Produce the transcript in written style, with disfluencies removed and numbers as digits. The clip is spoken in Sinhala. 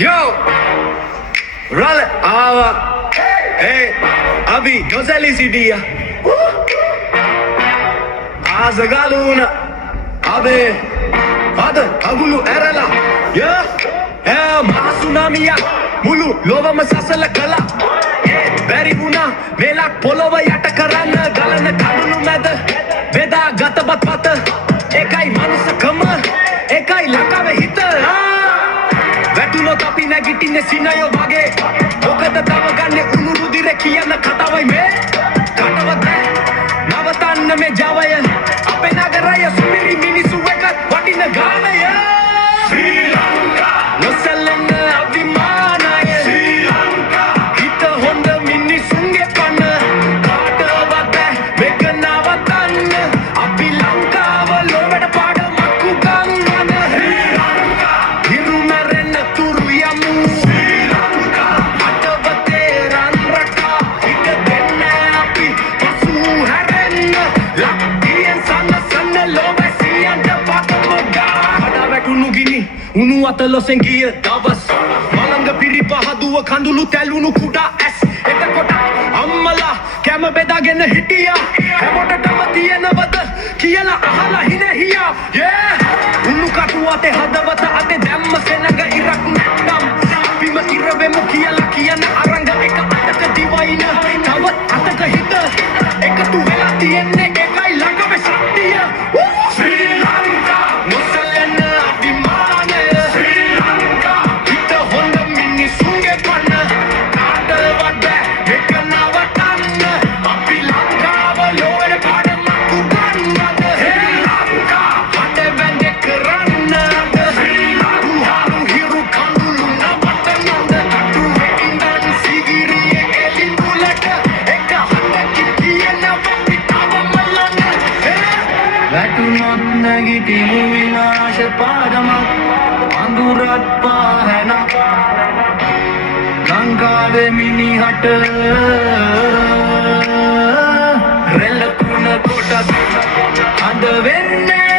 Yo, roll it, hey, Abi, Joseli Sidia, Azagaluna, Abe, Father, Agulu Erala, yeah, Masunamia, Mulu, Lova Masasala Kala, Very Buna, Melak Polova Yatakarana, Galana Kadulu Mother, Veda Gatabat Pata, Ekai Manusa Kama, Ekai Lakave Hitter. වැටුනොත් අපි නැගිටින්නේ සිනයෝ වගේ මොකද තව ගන්නේ උණුරු දිරේ කියන කතාවයි මේ කටවත් නවතන්න මේ ජවය අපේ නගරය සුපිරි මිනිසු එක වටින ගානය ශ්‍රී ලංකා නොසැලෙන අභිමානය ශ්‍රී ලංකා හිත හොඳ මිනිසුන්ගේ පන කාටවත් මේක නවතන්න අපි ලංකාව ලොවට පාඩමක් උගන්වන ශ්‍රී ලංකා හිරු මැරෙන්න තුරු යමු ශ්‍රී ලංකා අටවතේ රන් රටා හිත දෙන්න අපි පසු හැරෙන්න ලක්තියෙන් සන්නසන්න ලොවැසියන්ට පතම ගා කඩා වැටුණු ගිනි උණු අතලොසෙන් ගිය දවස් මලංග පිරි පහදුව කඳුළු තැළුණු කුඩා ඇස් එතකොට අම්මලා කැම බෙදාගෙන හිටියා හැමෝටම තියෙනවද කියලා අහලා හිනෙහියා උණු කටු අතේ හදවත අතේ දැම්ම සෙනඟ ඉරක් නැත්තම් අපිම ඉරවෙමු කියලා කියන අරංග එක අතක දිවයින තව අතක හිත එකතු වෙලා තියෙන්නේ එකයි ළඟම ශක්තිය ශ්‍රී ලංකා නොසැලෙන අභිමානය ශ්‍රී ලංකා හිත හොඳ මිනිසුන්ගේ පන කාටවත් මේක නවතන්න අපි ලංකාව ලෝවැඩ පාඩමක් උගන්වන්න ශ්‍රී ලංකා හට වැඳ කරන්න ශ්‍රී ලංකාව හිරු කඳුළු නවතන්නද අතු වෙකින්දන් සිගිරියේ එලිමුලට එක හඬකි කියන පිටව මල්ලන්න වැටුනොත් නැගිටිමු විනාශ පාඩමක් අඳුරත් පාහැනක් ලංකාවේ මිනිහට රෙල්ල කුණ කොටස් අද වෙන්නේ